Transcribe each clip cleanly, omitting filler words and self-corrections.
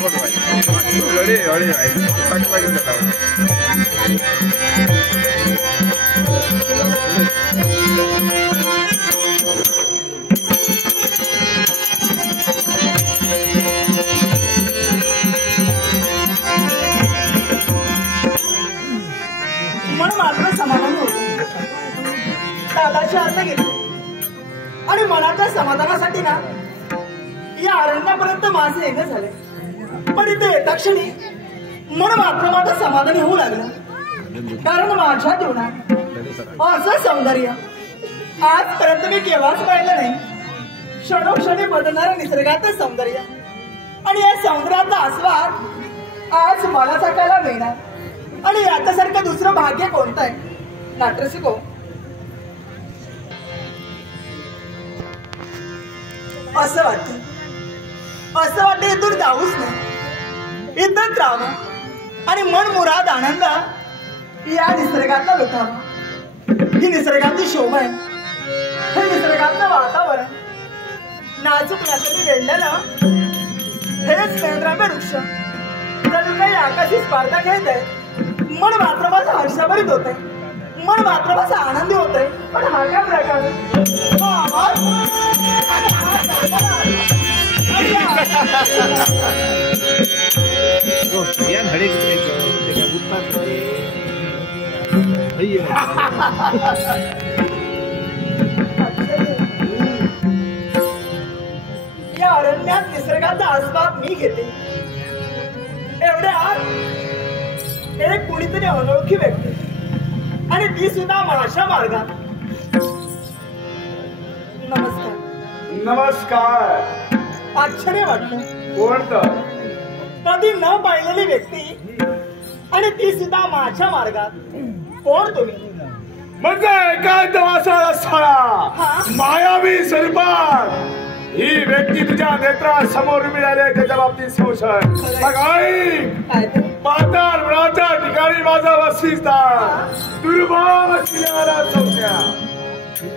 मन मात्र समाधान होत दादाची आज्ञा घेतली आणि मनाच्या समाधानासाठी ना या अरण्यापर्यंत माझे येणं झाले. पण इथे येता क्षणी मन मात्र माझं समाधानी होऊ लागलं. कारण माझ्या जीवनात असं सौंदर्य आजपर्यंत मी केव्हाच पाहिलं नाही. क्षणोक्षणी बदलणारं निसर्गाचं सौंदर्य आणि या सौंदर्याचा आस्वाद आज मला सकाळला मिळणार. आणि याच्यासारखं दुसरं भाग्य कोणतं आहे नाट्यसिको? असं वाटतं इथून जाऊच नाही, इथंच राहावं आणि मन मुराद आनंद या निसर्गातला लुटावा. ही निसर्गाची शोभा आहे, हे निसर्गाचं वातावरण, नाजूक नाचणी रेंडलं हेच केंद्रामे वृक्ष जणू काही आकाशी स्पर्धा खेळत आहे. मन मात्र माझं हर्षभरीत होत आहे, मन मात्र माझं आनंदी होत आहे. पण हा काय प्रकार या अरण्यात निसर्गाचा आस्वाद मी घेते. एवढ्या एक कुणीतरी अनोळखी व्यक्ती आणि ती सुद्धा माझ्या मार्गात. नमस्कार. नमस्कार. आश्चर्य वाटलं. कोणतं? कधी न पाहिलेली व्यक्ती आणि ती सुद्धा माझ्या मार्गात. कोण तुम्ही? म्हणजे एकांत वासाळा साळा मायावी स्वरूपात ही व्यक्ती तुझ्या नेत्रासमोर मिळाली त्याच्या बाबतीत संशय. मग ऐक, पाताळ वनाच्या ठिकाणी माझा वसतिस्थान दुर्भाव असलेला संशय.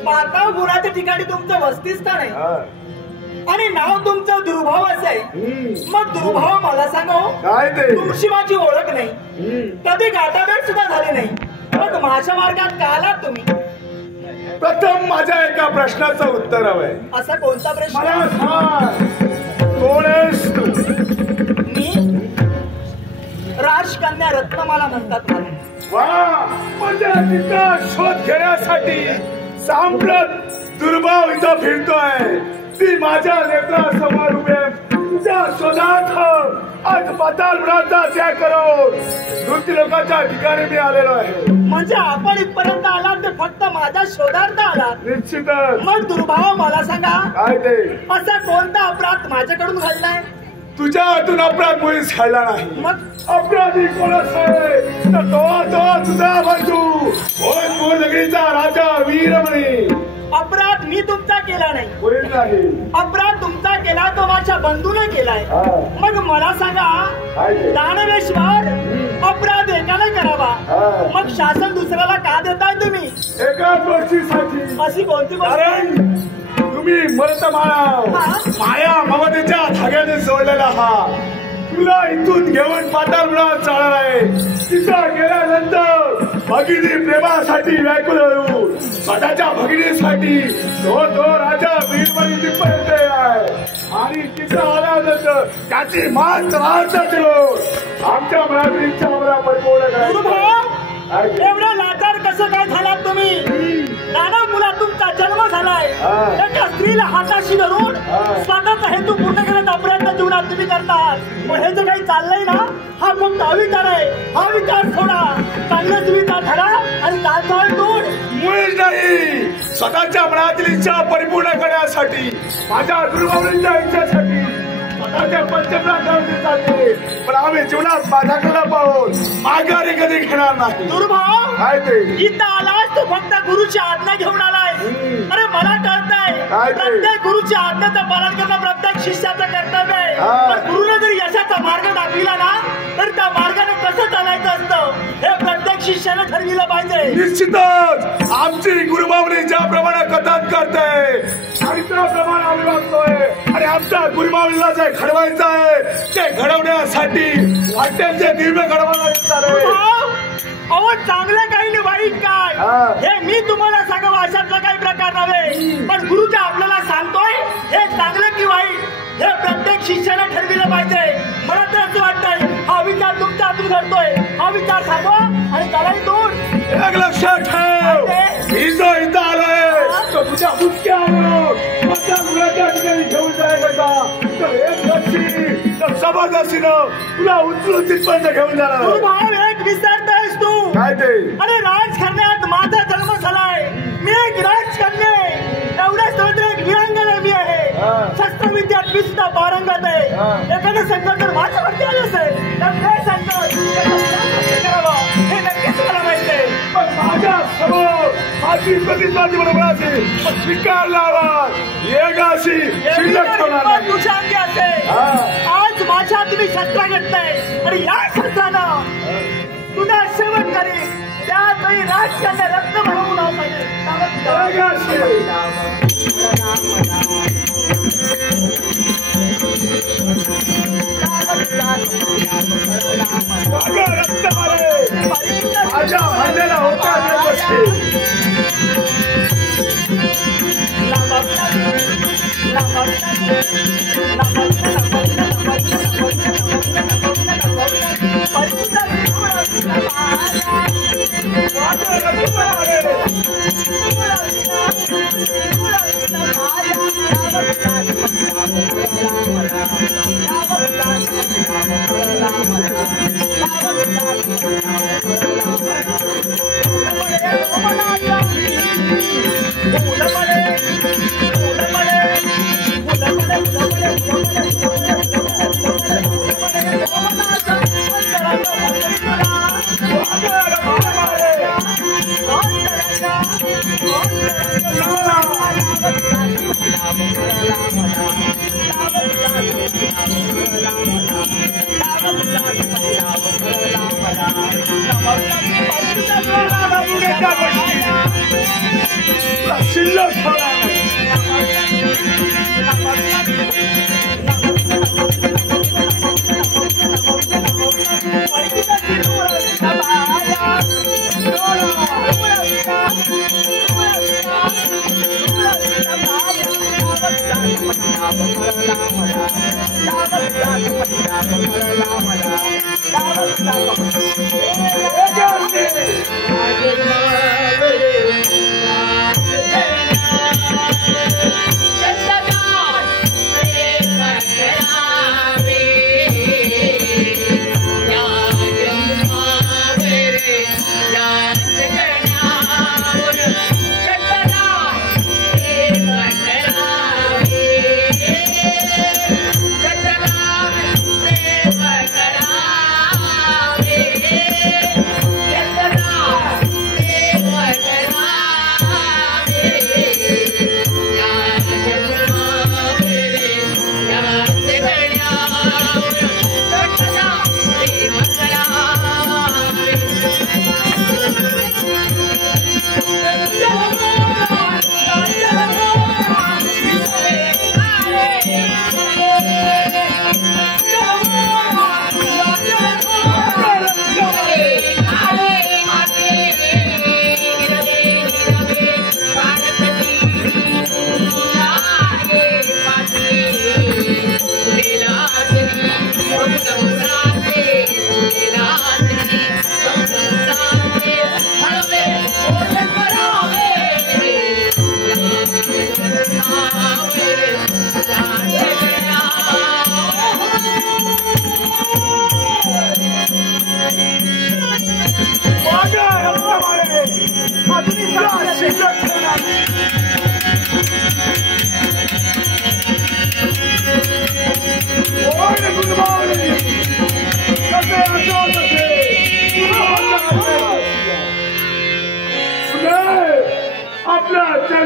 पाताळ वनाच्या ठिकाणी तुमचं वसतिस्थान आहे आणि नाव तुमचं दुर्भाव असेल. मग दुर्भाव मला सांगा, काय ते? तुमची माझी ओळख नाही, कधी गाठाभेट सुद्धा झाली नाही. मग माझ्या मार्गात का आलात तुम्ही? प्रथम माझ्या एका प्रश्नाचं उत्तर हवंय. असा कोणता प्रश्न? मला सांग, कोण आहेस तू? मी राजकन्या रत्नमाला म्हणतात मला. वा, म्हणजे तिचा शोध घेण्यासाठी सांप्रत दुर्भाव इथं फिरतोय. ती माझ्या नेत्रासमोर उभे तुझ्या शोधात आज पाताळ वनाचा त्याग करून मृत्यू लोकांच्या ठिकाणी मी आलेलो आहे. म्हणजे आपण इथपर्यंत आलात ते फक्त माझ्या शोधार्थ आलात? निश्चितच. मग दुर्भाव मला सांगा, काय ते? असा कोणता अपराध माझ्याकडून घडलाय? तुझ्या हातून अपराध मुळीच घडला नाही. मग अपराधी कोण असेल तर तो तुझा बंधू भोजपूर नगरीचा राजा वीरमणी. अपराध मी तुमचा केला नाही. होईल नाही. अपराध तुमचा केला तो माझ्या बंधूने केलाय. मग मला सांगा, दानवेश्वर अपराध एकाला करावा, मग शासन दुसऱ्याला का देताय तुम्ही? एकाच गोष्टीसाठी. अशी कोणती कारण तुम्ही मरत माया ममतेच्या धाग्याने जोडलेला हा तुला इथून घेऊन पाताळ वनात जाणार आहे. तिथं गेल्यानंतर भगिनी प्रेमासाठी व्याकुल होऊ स्वतःच्या भगिनीसाठी तो राजा वीरमणी तिथपर्यंत आहे आणि तिथं आल्यानंतर त्याची मान राहत आमच्या मनातील इच्छा आम्हाला परिपूर्ण करायची. एवढ्या लाचार कसं काय झालात तुम्ही? नाना मुला तुमचा जन्म झालाय, एका स्त्रीला हाताशी धरून स्वतःचा हेतू पूर्ण करण्याचा प्रयत्न जीवनात तुम्ही करतात. पण हे जे काही चाललंय ना, हा फक्त अविचार आहे. हा विचार थोडा चांगलाच विचार धरा आणि चालचाल दूर मुळीच नाही. स्वतःच्या मनातील इच्छा परिपूर्ण करण्यासाठी माझ्या दुर्भावनेच्या इच्छेसाठी स्वतःच्या पंचप्रांतावरती चालते. पण आम्ही जीवनात माझ्याकडे पाहून माघारी कधी घेणार नाही. दुर्भाव काय ते? इथं आलास तो फक्त गुरुची आज्ञा घेऊन आलाय. अरे मला कळतंय प्रत्येक गुरुची आज्ञाचं पालन करणं प्रत्येक शिष्याचं कर्तव्य आहे. पण गुरुने जर यशाचा मार्ग दाखविला ना, तर त्या मार्गाने कसं चालायचं असतं हे प्रत्येक शिष्याने ठरविलं पाहिजे. निश्चितच आमची गुरुमावली ज्याप्रमाणे कथन करते आणि त्याप्रमाणे आम्ही वागतोय आणि आमच्या गुरुमावलीला जे घडवायचं आहे ते घडवण्यासाठी वाटेचे दिव्य घडवायला येतात. अहो चांगलं काही नाही वाईट काय हे मी तुम्हाला सांगावं अशातला काही प्रकार नव्हे, पण गुरुजी आपल्याला सांगतोय हे चांगलं की वाईट हे प्रत्येक शिष्याने ठरविलं पाहिजे. मला तर असं वाटतंय हा विचार तुमच्या हातून घडतोय, हा विचार थांबवा आणि त्याला इथून एक लक्षात ठेव. मी जो इथं आलोय तो तुझ्या हुसक्यावर माझ्या मुलाच्या ठिकाणी घेऊन जायला तर एक वर्षी तर जबरदस्तीनं तुला उचलून तिथपर्यंत घेऊन जाणार. भाव एक विसरतोयस तू काय ते? अरे राजकारण्यात माझा जन्म झालाय, मी एक राजकन्या एवढ्याच नव्हे एक वीरांगना मी आहे. शस्त्रविद्यात मी सुद्धा पारंगत आहे. एखादं संकट जर माझ्यावरती आलं असेल तर ते संकट करावं हे नक्कीच मला माहिती आहे. पण माझ्या समोर माझी प्रतिस्पर्धी बरोबर असेल स्वीकार लावा एक अशी शिल्लक होणार तुझ्या अंगी असेल. आज माझ्या तुम्ही शस्त्र घेतलंय आणि या शस्त्रानं तुझा शेवट करीन. त्यातही राजकारण्या रत्न भरवून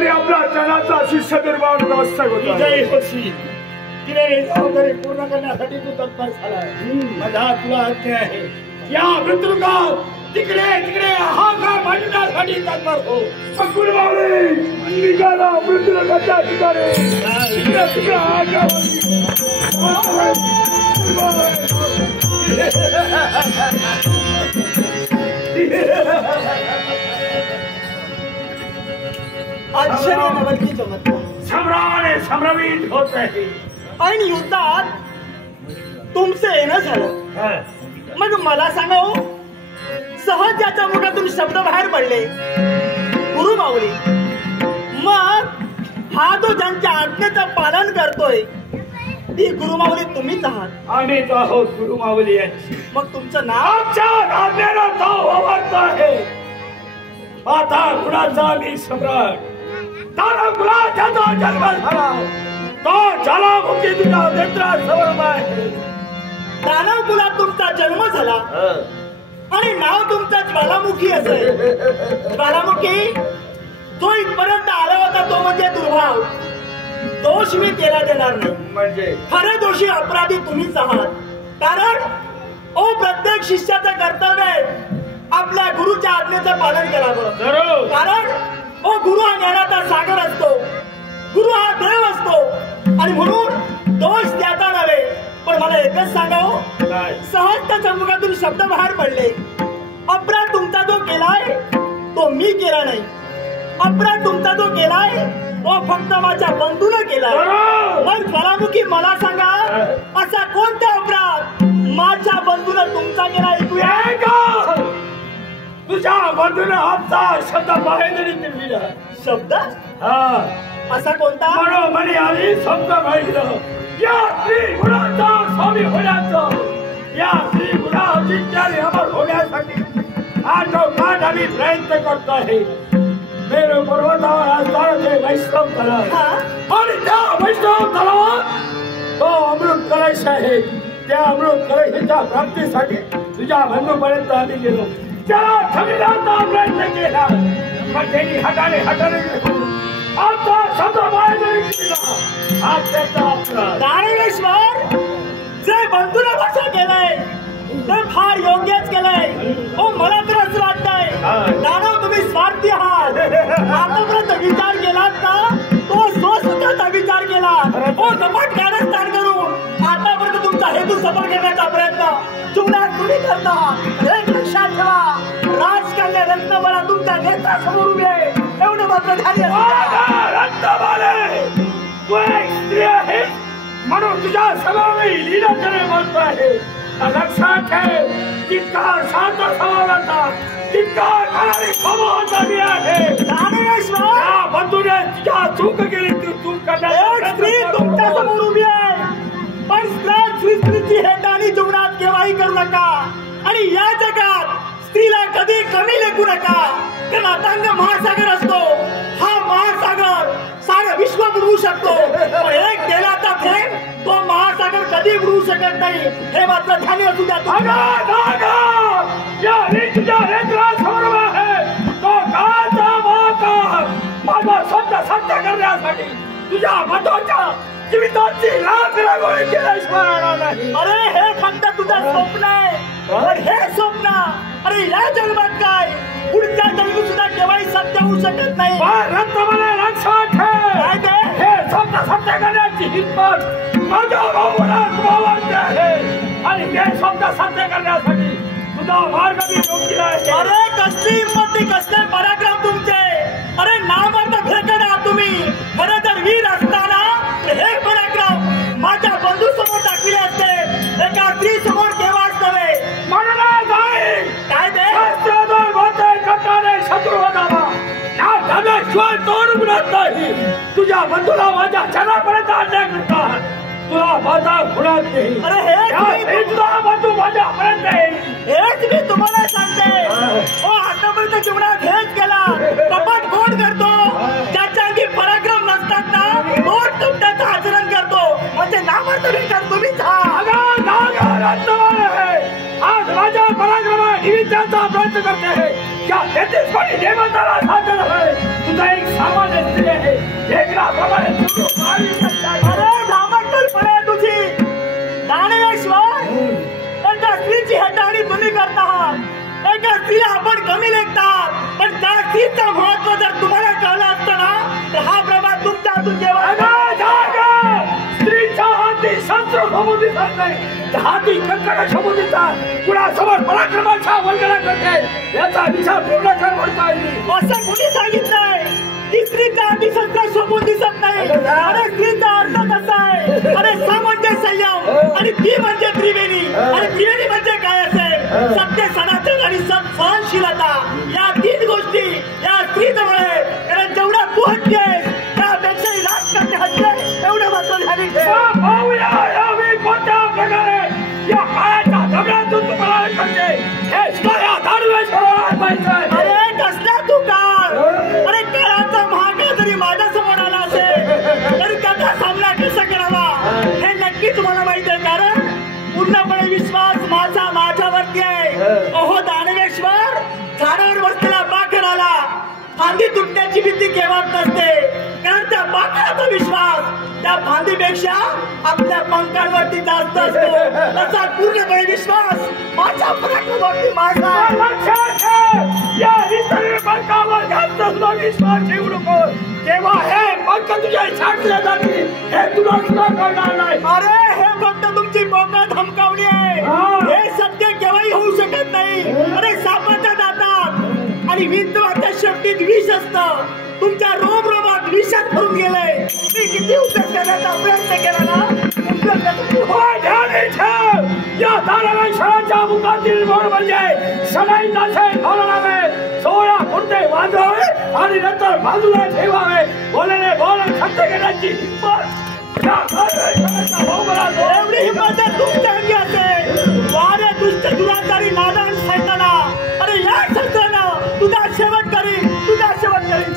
आपला जनाचा शिष्य निर्माण आवश्यक होता. विजयी होशील तिने जबाबदारी पूर्ण करण्यासाठी तू तत्पर झाला. माझा तुला आज्ञा आहे या मृत्युकाळ तिकडे तिकडे हाहाकार मांडण्यासाठी तत्पर हो. गुरुमावली निघाला मृत्यूलोकाच्या ठिकाणी. तिकडे तिकडे हाहाकार आश्चर्य नवलकी चमत्कार सम्राट सम्रमित होत आहे. आणि युद्धात तुमचं येणं झालं. मग मला सांगा हो, सहज त्याच्या मुखातून शब्द बाहेर पडले गुरु माऊली. मग हा तो ज्यांच्या आज्ञेचं पालन करतोय ती गुरु माऊली तुम्हीच आहात. आम्हीच आहोत गुरु माऊली यांची. मग तुमचं नाव? आमच्या आज्ञेला तो वावरत आहे. आता गुणाचा मी सम्राट. तारा गुणाचा तो जन्म झाला. तो ज्वालामुखी तुझ्या नेत्रात समोर आहे. दानव कुलात तुमचा जन्म झाला आणि नाव तुमचा ज्वालामुखी असेल. ज्वालामुखी जो इथपर्यंत आला होता तो म्हणजे दुर्भाव. दोष मी केला देणार नाही. म्हणजे खरे दोषी अपराधी तुम्हीच आहात. कारण प्रत्येक शिष्याचं कर्तव्य आहे आपल्या गुरुच्या आज्ञेचं पालन करावं. कारण गुरु हा ज्ञानाचा सागर असतो. गुरु हा देव असतो. आणि म्हणून दोष द्याचा नव्हे, पण मला एकच सांगावं, सहज त्या मुखातून शब्द बाहेर पडले. अपराध तुमचा जो केलाय तो मी केला नाही. अपराध तुमचा जो केलाय तो फक्त माझ्या बंधूने केला. मग ज्वालामुखी मला सांगा, असा कोणता अपराध माझ्या बंधूने तुमचा केला? ऐकूया का? तुझ्या बंधूने आमचा शब्द बाहेर दिला. शब्द? हा. असा कोणता? म्हणे आम्ही शब्द पाहिलं. या श्री गुणाचा स्वामी होण्याचं, या श्री गुणाची अमर होण्यासाठी आठोकाठ आम्ही प्रयत्न करतो आहे. मेरू पर्वतावर असणारे वैष्णव तलाव आणि त्या वैष्णव तलावात तो अमृत कलश आहे. त्या अमृत कलशाच्या प्राप्तीसाठी तुझ्या बंधूपर्यंत आम्ही गेलो. त्याला थमिण्याचा प्रयत्न केला, पण त्यांनी हाताने आमचा शब्द बाहेर केला. आज त्याचा अपराध. दानवेश्वर, जे बंधूने भाषा केलंय ते फार योग्यच केलंय. मला तर असं वाटतंय दानव तुम्ही स्वार्थी आहात. आतापर्यंत विचार केलात का? तो स्वतःचा विचार केला. कपट कारस्थान करून आतापर्यंत तुमचा हेतू सफल करण्याचा प्रयत्न जीवनात तुम्ही करता. एक लक्षात ठेवा, राजकन्या रत्नमाला तुमच्या नेत्रासमोर उभी आहे. एवढं मात्र झाले. रत्नमाले, तू एक स्त्री आहे म्हणून तुझ्या समोर लीलाचरण म्हणतो आहे. लक्षात ठेव, तितका शांत स्वभावाचा, तितका काळारी स्वभावाचा मी आहे. दानवेश्वर, बंधूने तुझ्या चूक केली. ती चूक करण्याची स्त्री तुमच्या समोर उभी आहे, पण स्त्रीची हेटाणी जीवनात केव्हाही करू नका. आणि या जगात स्त्रीला कधी कमी लेखू नका. कारण अथांग महासागर असतो. हा महासागर सारं विश्व बुडवू शकतो, पण एक तेलाचा थेंब तो महासागर कधी बुडवू शकत नाही. हे मात्र ध्यानी असू द्या. तुझ्या नेत्रासमोर आहे तो काळाचा महाकाळ. माझा स्वतः सत्य करण्यासाठी तुझ्या मताच्या जीविताची राख रांगोळी केल्याशिवाय नाही. अरे हे फक्त तुझं स्वप्न आहे. पण हे स्वप्न, अरे या जन्मात काय, पुढच्या जन्मी सुद्धा केव्हाही सत्य होऊ शकत नाही. रत्नमाला लक्षात ठेव, हे स्वप्न सत्य करण्याची हिंमत माझ्या भावाची आहे. आणि ते स्वप्न सत्य करण्यासाठी तुझा मार्ग मी योग्य आहे. अरे कसली हिंमत, कसले पराक्रम तुमचे. अरे नामर्थ फेकड आहात तुम्ही. खरं तर वीर असताना हे पराक्रम माझ्या बंधू समोर दाखविले असते. एका स्त्री समोर केव्हा असतवे. म्हणला जाईल काय ते शास्त्राद्वारे होते कटाने शत्रू होताना या धनेश्वर तोडून मिळत नाही. तुझ्या बंधूला माझ्या चरणापर्यंत आणण्या करतात. तुला माझा गुणात नाही. अरे हे तुझा बंधू माझ्यापर्यंत येईल. हेच मी तुम्हाला सांगते. आतापर्यंत जीवनात हेच केला. कपट कोण करतो? ज्याच्या अंगी पराक्रम नसतात ना, तोच तुमच्याचं आचरण करतो. म्हणजे नामर्थ भेटत तुम्हीच. आज माझ्या पराक्रमा निमित्ताचा प्रयत्न करते आहे. या 33 कोटी देवताला साधन आहे. तुझा एक सामान्य स्त्री आहे. अरे धामटपणे तुझी. दानवेश्वर, एका स्त्रीची हेटाळणी तुम्ही करत आहात. एका स्त्रीला आपण कमी लेखतात, पण त्या स्त्रीचं महत्व जर तुम्हाला कळलं असतं ना तर हा प्रभात तुमच्या हातून जेव्हा स्त्रीच्या हाती शस्त्र समोर दिसत नाही, हाती कंकण समोर दिसतात, कुणासमोर पराक्रमाचा वल्गना करते याचा विचार पूर्ण कर म्हणता येईल. असं कुणी सांगितलंय की स्त्रीच्या हाती शस्त्र समोर दिसत नाही? अरे स्त्रीचा अर्थ कसा आहे? अरे सा म्हणजे संयम आणि ती म्हणजे त्रिवेणी, आणि त्रिवेणी म्हणजे काय असेल? सत्य, सनातन आणि सहनशीलता या 3 गोष्टी या स्त्रीजवळ आहे. कारण जेवढा तू हट्टी आहेस त्यापेक्षाही लाख टक्के हट्टी आहे एवढं मात्र झाली. कोणत्या प्रकारे या काळाच्या दगडातून तुम्हाला करते हे शिवाया दाडवेश्वराला पाहिजे. अरे कसला तू काळ? अरे काळाचा महाकाळ जरी माझ्या समोर आला असेल तरी त्याचा सामना कसा करावा हे नक्की तुम्हाला माहिती आहे. कारण पूर्णपणे विश्वास माझ्यावरती आहे. अहो दानवेश्वर, झाडावर बसलेला पाखराला फांदी तुटण्याची भीती केव्हाच नसते, कारण त्या पाखराचा विश्वास त्या फांदीपेक्षा आपल्या पंखांवरती जास्त असतो. त्याचा पूर्णपणे विश्वास माझ्या पराक्रमावरती माझा. लक्षात ठेव, या निसर्ग पंखावर जास्त सुद्धा विश्वास ठेवू नको. तेव्हा हे पंख तुझ्या छाटले जातील हे तुला सुद्धा कळणार नाही. अरे हे फक्त तुमची बोका धमकावली आहे. हे सत्य केव्हाही होऊ शकत नाही. अरे सापाच्या दातात आणि विंचवाच्या शेपटीत विष असतं. तुमच्या रोमात विषात भरून गेलंय. मी किती उद्योग करण्याचा प्रयत्न केला ना, या दानवेश्वराच्या मुखातील बोल म्हणजे सदाई नाचे धोरणावे 16 कुर्ते बांधावे आणि नंतर बाजूला ठेवावे. बोलणे बोल सत्य घेण्याची एवढी हिंमत तुमच्या अंगी असेल. वारे दुष्ट दुराचारी नादान सैताना, अरे या शस्त्रानं तुझा शेवट करीन, तुझा शेवट करीन.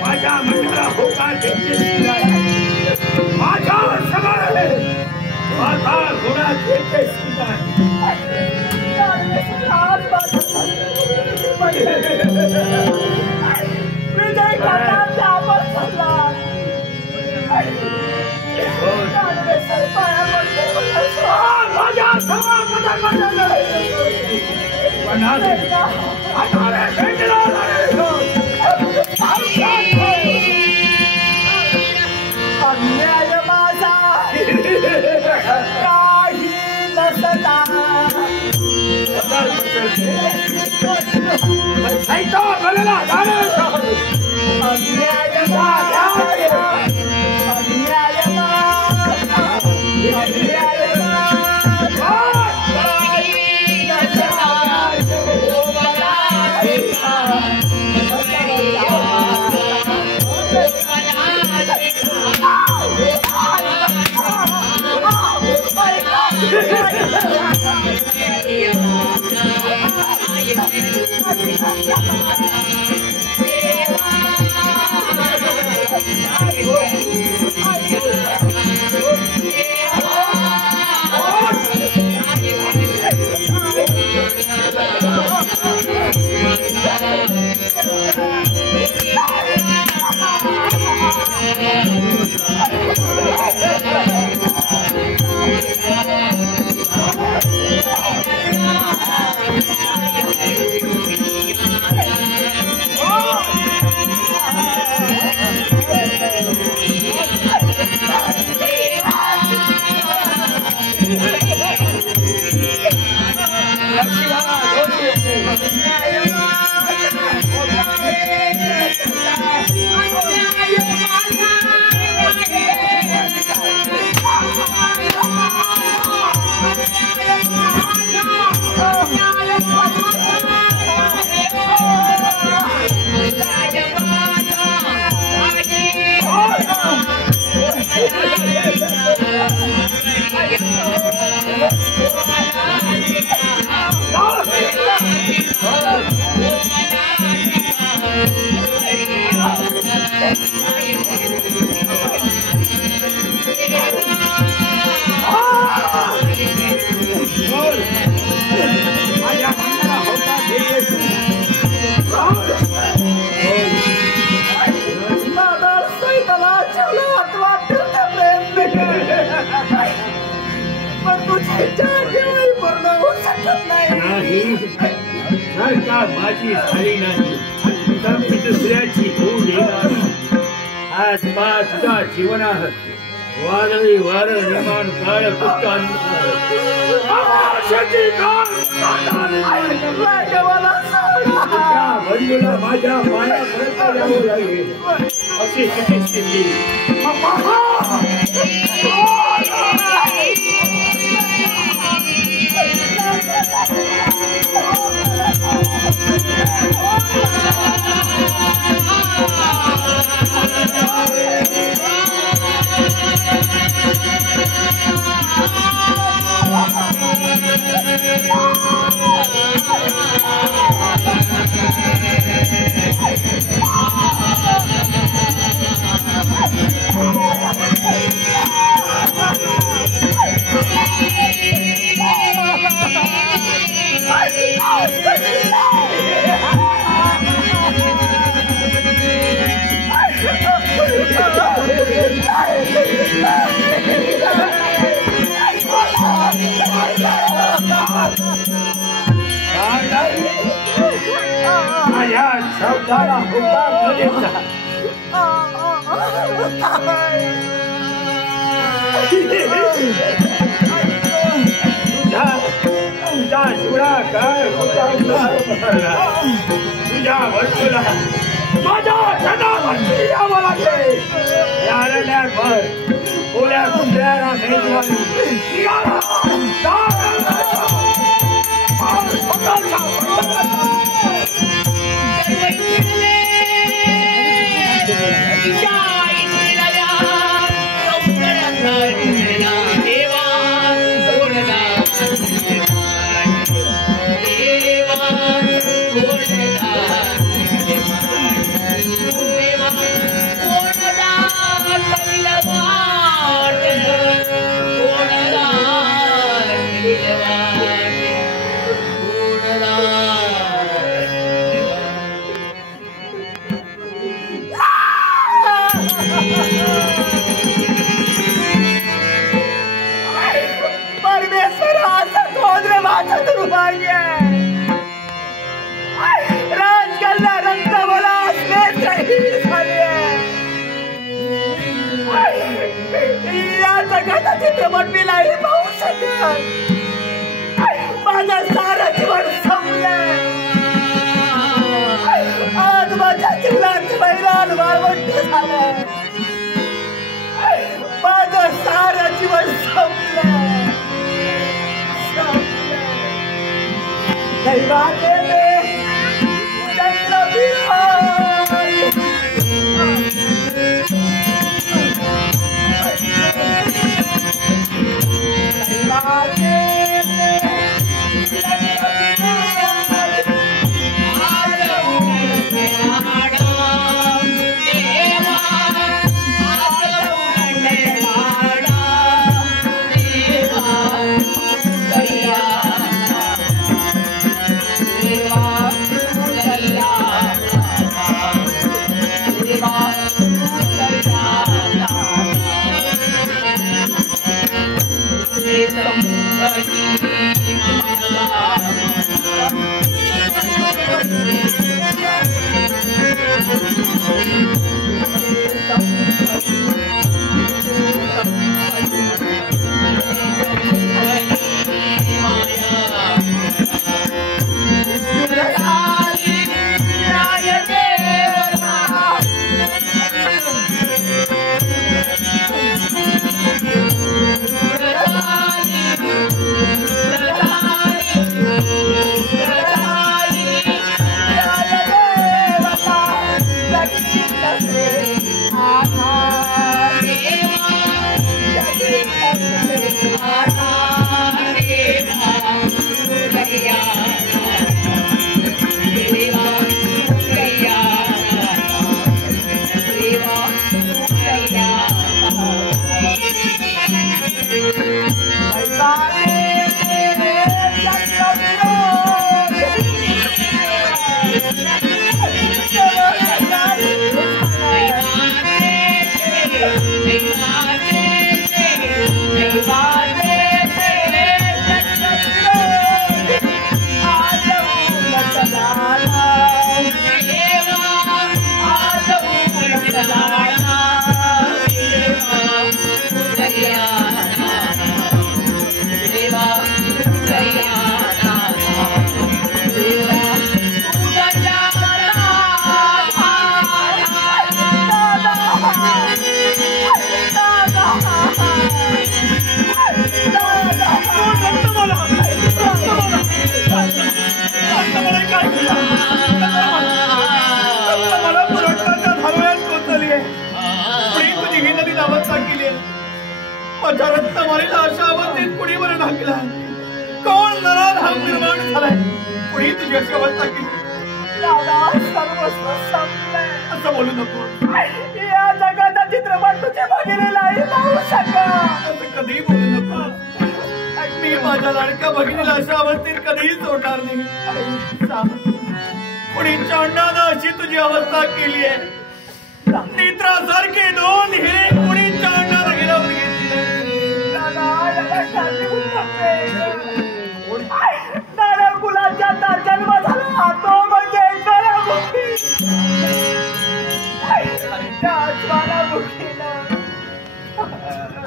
माझ्या मनाला होकार माझ्यावर सवार आहे माझा घोडा देते अन्याय माझा काही नसता अन्याय माझा अन्याय माझा अन्याय माझी झाली नाही दुसऱ्याची होऊ देणार आज तुझ्या जीवनात वादळी वार निर्माण काळ बंधूला माझ्या पायापर्यंत यावं लागेल अशी स्थिती माझ्या शब्दाला होकार करेचा तुझा शिवडा काय तुझ्या वस्तूला माझ्या जनावरती यावं लागले यारण्यावर पुऱ्या कुत्र्याला मेजवानी चित्रपट मी नाही पाहू शकत. माझं सारं जीवन संपलंय. आज माझ्या जीवनाचं मैदान वाळवंट झालंय. माझं सारं जीवन संपलंय. दैवाचे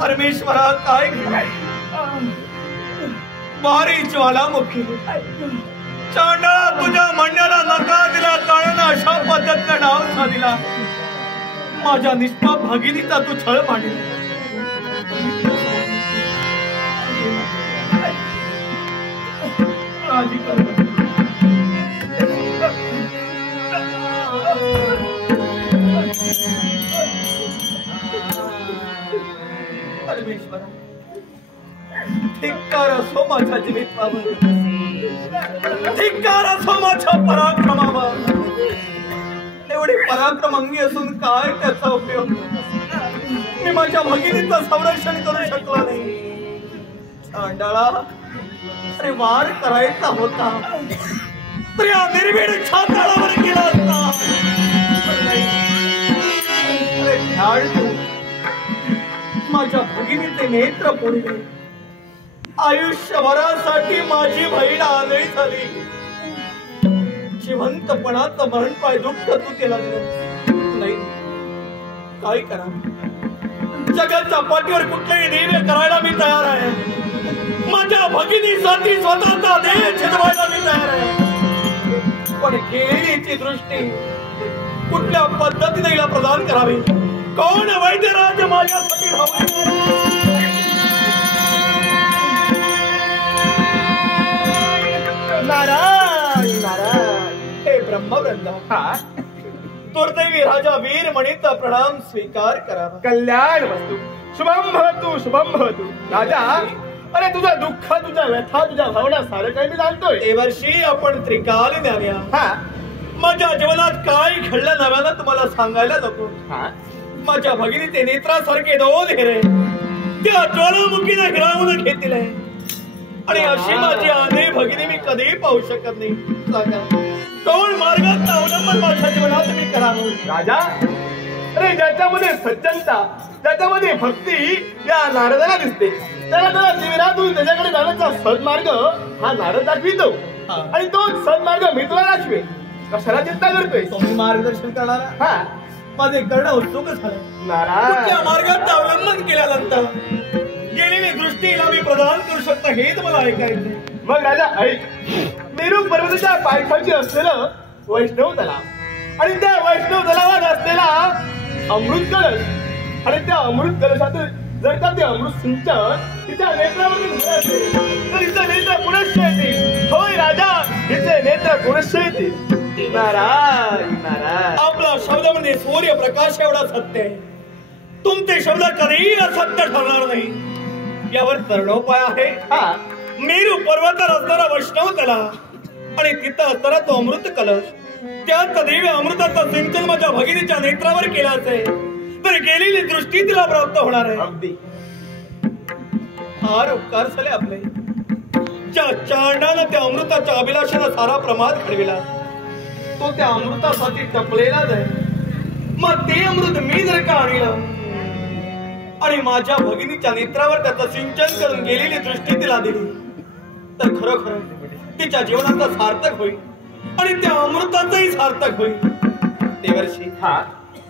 परमेश्वरा काय मारी ज्वालामुखी चांडा तुझ्या म्हणण्याला नकार दिला कारण अशा पद्धतीने डाव दिला. माझ्या निष्पाप भगिनीचा तू छळ मांडली. परमेश्वरा धिक्कार असो माझ्या जीवितावर, धिक्कार असो माझ्या पराक्रमावर. एवढे पराक्रम अंगी असून काय त्याचा उपयोग? मी माझ्या भगिनीचं संरक्षण करू शकलो नाही. चांडाळा, अरे वार करायचा होता तर या निर्भीड चांडाळावर गेला असता. अरे ढाळ तू माझ्या भगिनीचे नेत्र पोळले. आयुष्यभरासाठी माझी बहीण आंधळी झाली. जिवंतपणाचं मरणपाय दुःख तू केला नाही. काय करा जगाच्या पाठीवर कुठलेही दिव्य करायला मी तयार आहे. माझ्या भगिनीसाठी स्वतःचा देह छिदवायला मी तयार आहे. पण केळीची दृष्टी कुठल्या पद्धतीने हिला प्रदान करावी? कोण वैद्यराज माझ्यासाठी नारायण नारायण. हे ब्रह्मवृंदा, दुर्दैवी राजा वीरमणीचा प्रणाम स्वीकार करावा. कल्याण वस्तू. शुभम भवतु शुभम भवतु. राजा, अरे तुझं दुःख, तुझ्या व्यथा, तुझ्या भावना सारं काही मी जाणतोय. ते वर्षी आपण त्रिकाल न्याव्या. माझ्या जीवनात काय घडलं नव्यानं तुम्हाला सांगायला नको. माझ्या भगिनीचे नेत्रासारखे दोन हिरे त्या ज्वालामुखीने हिरावून घेतले आणि अशी माझी आधी भगिनी मी कधीही पाहू शकत नाही. कोण मार्गाचा अवलंबन माझ्या जीवनात मी करावं? राजा, अरे ज्याच्यामध्ये सज्जनता, ज्याच्यामध्ये भक्ती या नारदाला दिसते, त्याला जीवनातून त्याच्याकडे जाण्याचा सन्मार्ग हा नारद दाखवितो आणि तो सन्मार्ग मी तुला दाखवे. कशाला चिंता करतोय? तुम्ही मार्गदर्शन करणारा माझे कर्ण उत्सुक झाले. कुठल्या मार्गाचं अवलंबन केल्यानंतर गेलेली दृष्टीला मी प्रदान करू शकतो हेच मला ऐकायचं. मग राजा ऐक, मेरू पर्वताच्या पायथ्याशी असलेलं वैष्णव तलाव आणि त्या वैष्णव तलावात असलेला अमृत कलश आणि त्या अमृत कलशातून जर का ते अमृत सिंचन तिच्या नेत्रावरून झालं असेल तर तिचं नेत्र पुनश्च येतील. होय राजा, तिचे नेत्र पुनश्च येतील. नारायण नारायण. आपला शब्दामध्ये सूर्यप्रकाश एवढा सत्य आहे. तुमचे शब्द कधीही असत्य ठरणार नाही यावर तरणोपाय आहे. मेरू पर्वतावर असणारा वैष्णव तलाव आणि तिथं असणारा तो अमृत कलश, त्यात दिव्य अमृताचं सिंचन माझ्या भगिनीच्या नेत्रावर केलं असेल तर गेलेली दृष्टी तिला प्राप्त होणार आहे. अगदी फार उपकार झाले आपले. ज्या चांडानं त्या अमृताच्या अभिलाषानं सारा प्रमाद घडविला तो त्या अमृतासाठी टपलेला जाय. मग ते अमृत मी जर का आणलं आणि माझ्या भगिनीच्या नेत्रावर त्याचं सिंचन करून गेलेली दृष्टी तिला दिली तर खरोखर तिच्या जीवनाचा सार्थक होईल आणि त्या अमृताचंही सार्थक होईल. देवर्षी,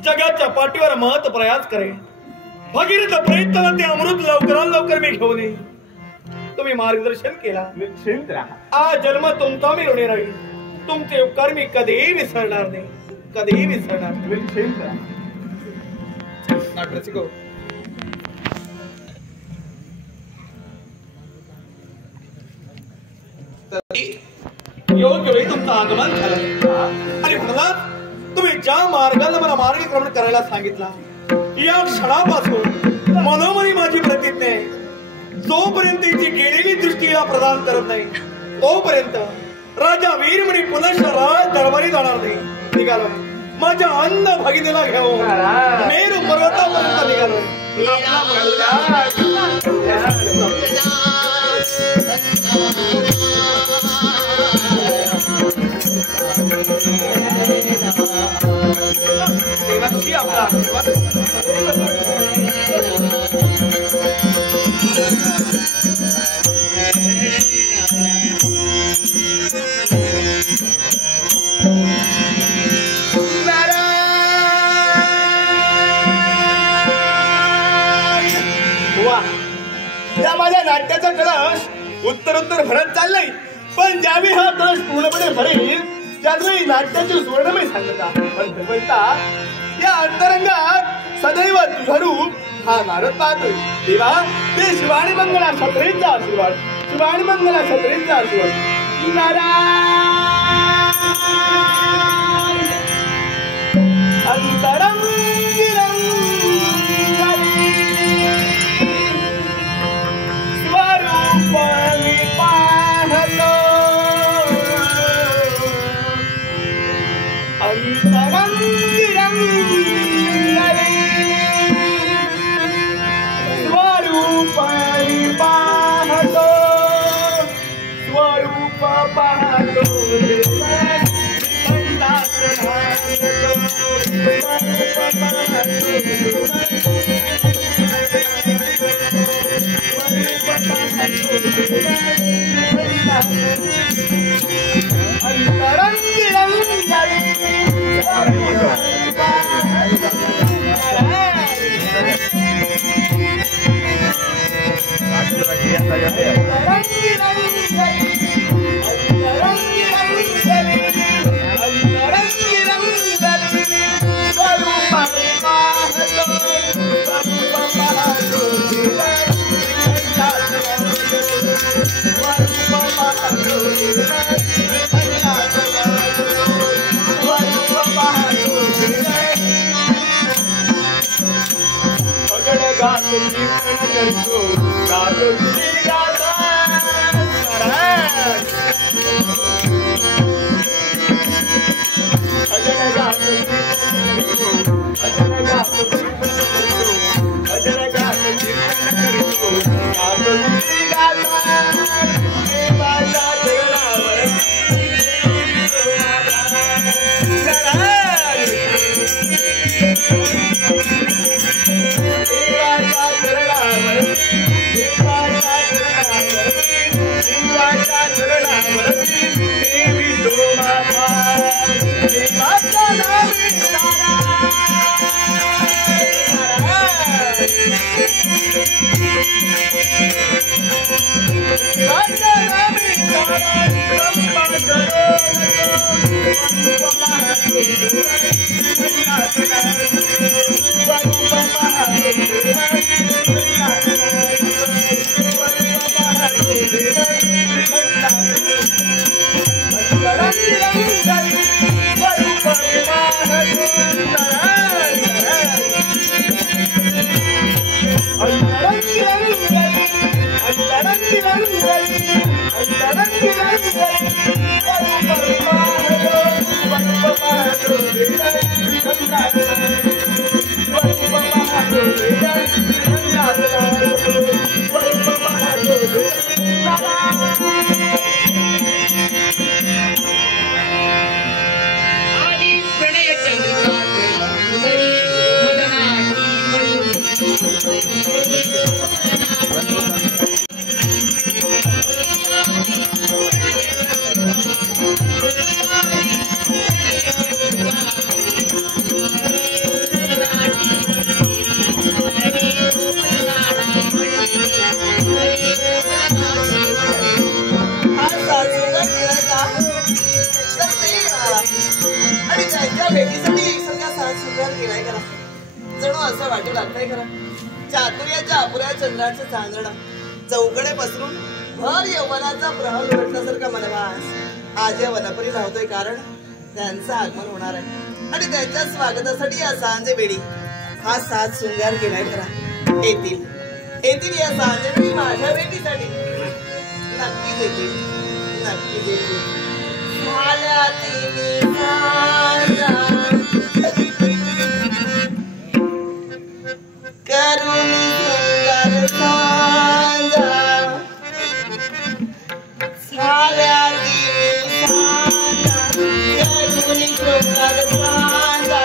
जगाच्या पाठीवर महत् प्रयास करेल. भगीरथ प्रयत्नाला ते अमृत लवकरात लवकर मी घेऊन येईल. तुम्ही मार्गदर्शन केला, निश्चिंत राहा. हा जन्म तुमचा मी ऋणी राहील. तुमचे उपकार मी कधीही विसरणार नाही, कधीही विसरणार नाही. निश्चिंत राहा. नाटकाची गो योग्य वेळी तुमचं आगमन झालं आणि म्हणलात तुम्ही ज्या मार्गाने मला मार्गक्रमण करायला सांगितला या क्षणापासून मनोमनी माझी प्रतिज्ञा आहे, जोपर्यंत तिची गेलेली दृष्टीला प्रदान करत नाही तोपर्यंत राजा वीरमणी पुनश्च दरबारी जाणार नाही. निघालोय माझ्या अन्न भगिनीला घेऊन मेरू पर्वतापर्यंत निघालोय. देवाची आपला या माझ्या नाट्याचा कलश उत्तरोत्तर भरत चाललाय, पण ज्यावेळी हा कलश पूर्णपणे भरेल त्यावेळी नाट्याची सुवर्णमय सांगता. पण भगवंता, या अंतरंगात सदैव तुझं रूप हा नारद पाहतोय. देवा, ते शिवाणी मंगला क्षत्रेंचा आशीर्वाद, शिवाणी मंगला क्षत्रेंचा आशीर्वाद. नारायण अंतरंग स्वरूपाणी पाहतो, स्वरूप पाहतो, अंतरंग चौकडे पसरून भर यवनाचा प्रहल उलटल्यासारखा मला भास आज या वनपरी धावतोय, कारण त्यांचं आगमन होणार आहे आणि त्यांच्या स्वागतासाठी या सांजे वेळी हा साज शृंगार केलाय खरा. येतील या सांजे वेळी माझ्या भेटीसाठी. नक्कीच येतील, नक्कीच येतील. झाल्या तिन्ही सांजा करुणी सुंदर सांजा, झाल्या तिन्ही सांजा करुणी सुंदर सांजा.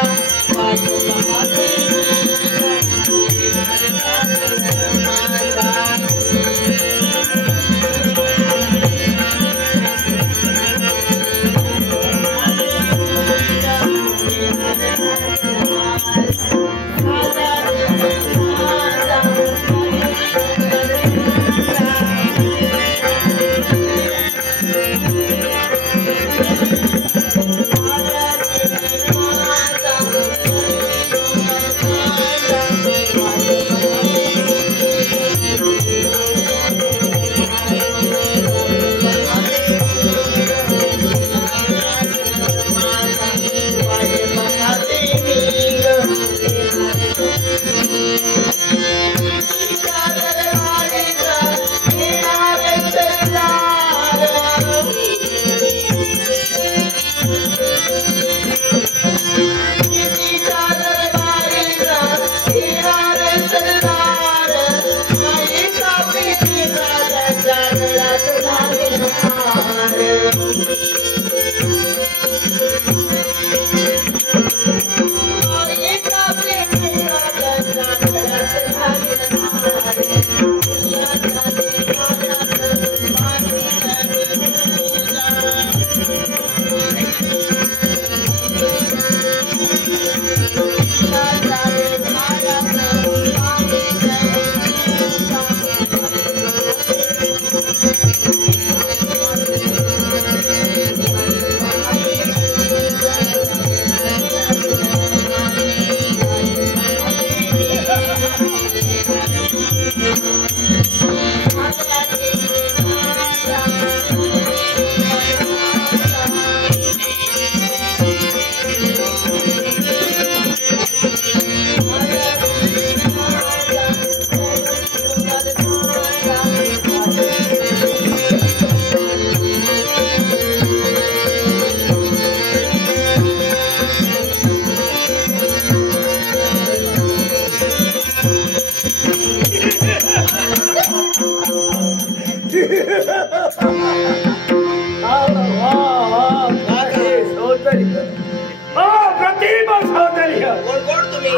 सौंदर्य कोण कोण तुम्ही?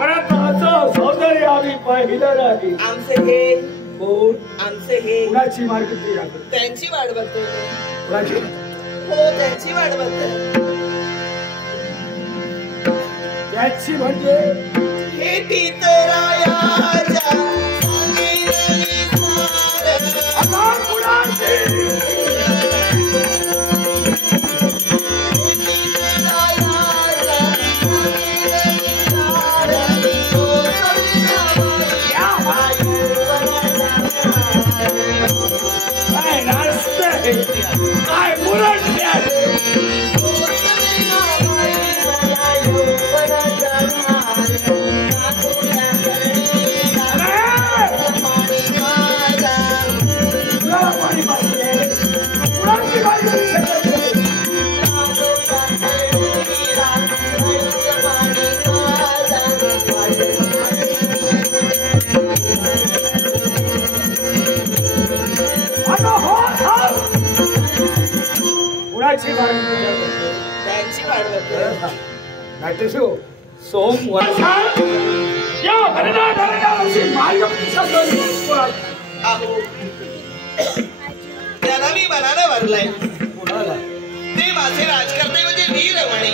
परत असं सौंदर्य आम्ही पाहिलं नाही. आमचे हे कोण? आमचे हे कुणाची मार्केट त्यांची वाट बघतोय. कुणाची? हो त्यांची वाट बघतोय. त्याची म्हणजे हे टीतरायाच्या सांगेली सारं. आता कुणाची? काय मुरड त्यांची वाट बघतोय. सोमवार अहो त्याला मी मनानं भरलाय. ते माझे राजकारणी म्हणजे वीरमणी.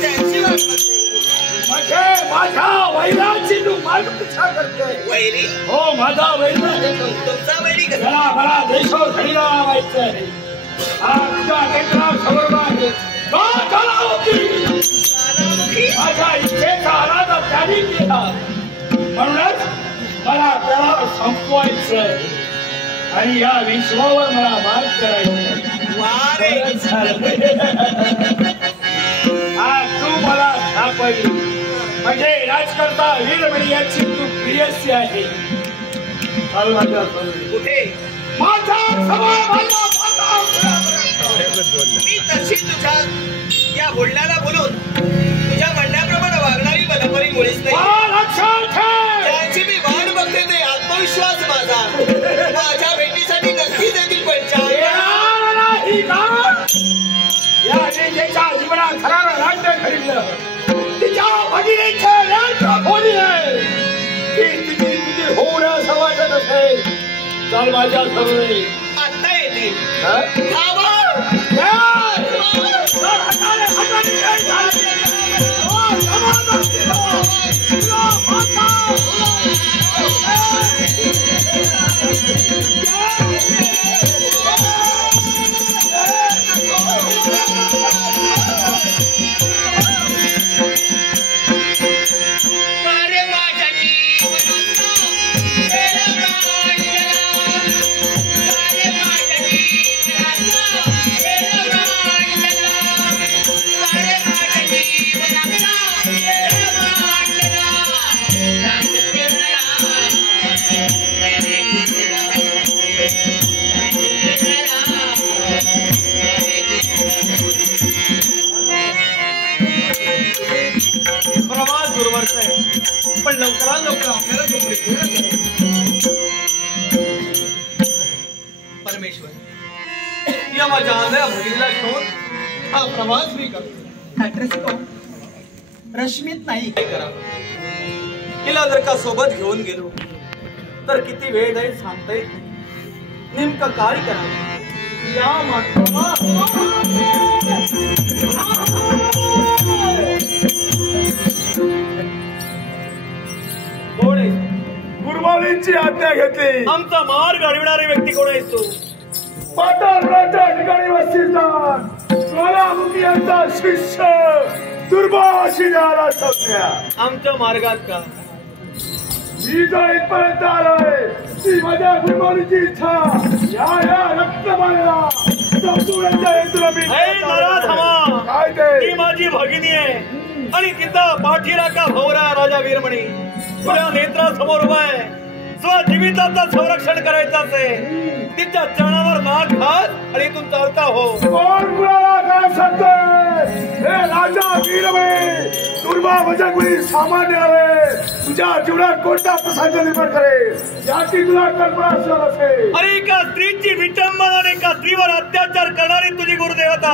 त्यांची वाट बघतोय. माझ्या वैराची तू मालमत्ता करते. वैरी? हो माझा वैरा. तुमचा वैरी कसा? मला देशो घडीला लावायचं आहे. तुझ्या नेत्रा समोर आहे. माझ्या इच्छेचा आराधा त्याने केला म्हणूनच मला त्याला संपवायचंय आणि या विश्वावर मला मात करायचं. तू मला सापडली म्हणजे राजकर्ता वीरमणी याची तू प्रियसी आहे. कुठे? माझा मी तशी तुझ्या या बोलण्याला बोलून तुझ्या म्हणण्याप्रमाणे वागणारी बलपरी मुळीच नाही. त्याची मी वाट बघते. ते आत्मविश्वास माझा माझ्या भेटीसाठी नक्कीच येतील. पण या देशाच्या जीवनात खराब राज्य खरीदलं. तिच्या भगिनीच्या खोली आहे ती तिची होण्यास वाटत असेल. चाल माझ्या समोर आता येतील. पण लवकरात लवकर आपल्याला झोपडी पूर्ण करायची. परमेश्वर या माझ्या आंधळ्या भगिनीला घेऊन हा प्रवास मी करतो. रश्मीत नाही काय करावं? हिला जर का सोबत घेऊन गेलो तर किती वेळ जाईल सांगता येत नाही. नेमकं काय करावं या कोण आहे? गुरुवारींची आज्ञा घेतली. आमचा मार्ग अडविणारी व्यक्ती कोण आहे तू? पाताळपुराच्या ठिकाणी वसतिस्थान ज्वालामुखी यांचा शिष्य दुर्भाषी झाला सध्या. आमच्या मार्गात का? मी जो इथपर्यंत आलोय ती माझ्या गुरुवारीची इच्छा. या रक्तमाला संपूर्णच्या हेतूला मी काय ती माझी भगिनी आहे आणि तिचा पाठीराखा भोवरा राजा वीरमणी तुझ्या नेत्रासमोर उभा आहे. स्वजीविताचं संरक्षण करायचं असेल तिच्या चरणावर नाक घाल आणि इथून चालता हो. कोण कुणाला काय सांगतोय? हे राजा वीरमणी दुर्बा भजगुणी सामान्य नव्हे. तुझ्या जीवनात कोणता प्रसंग निर्माण करेल याची तुला कल्पना असणार असेल. अरे एका स्त्रीची विटंबना आणि एका स्त्रीवर अत्याचार करणारी तुझी गुरुदेवता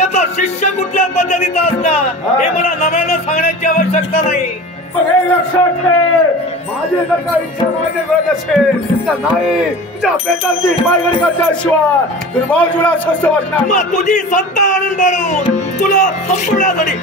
त्याचा शिष्य कुठल्या पद्धतीचा असणार हे मला नव्यानं सांगण्याची आवश्यकता नाही. पण हे लक्षात ठेव, माझी जर का इच्छा माझे करत असेल तर नाही तुझ्या पेटाची पायगडी करण्याशिवाय दुर्भावजीला स्वस्त वाटणार. मग तुझी सत्ता आणून बनवून तुला संपूर्णासाठी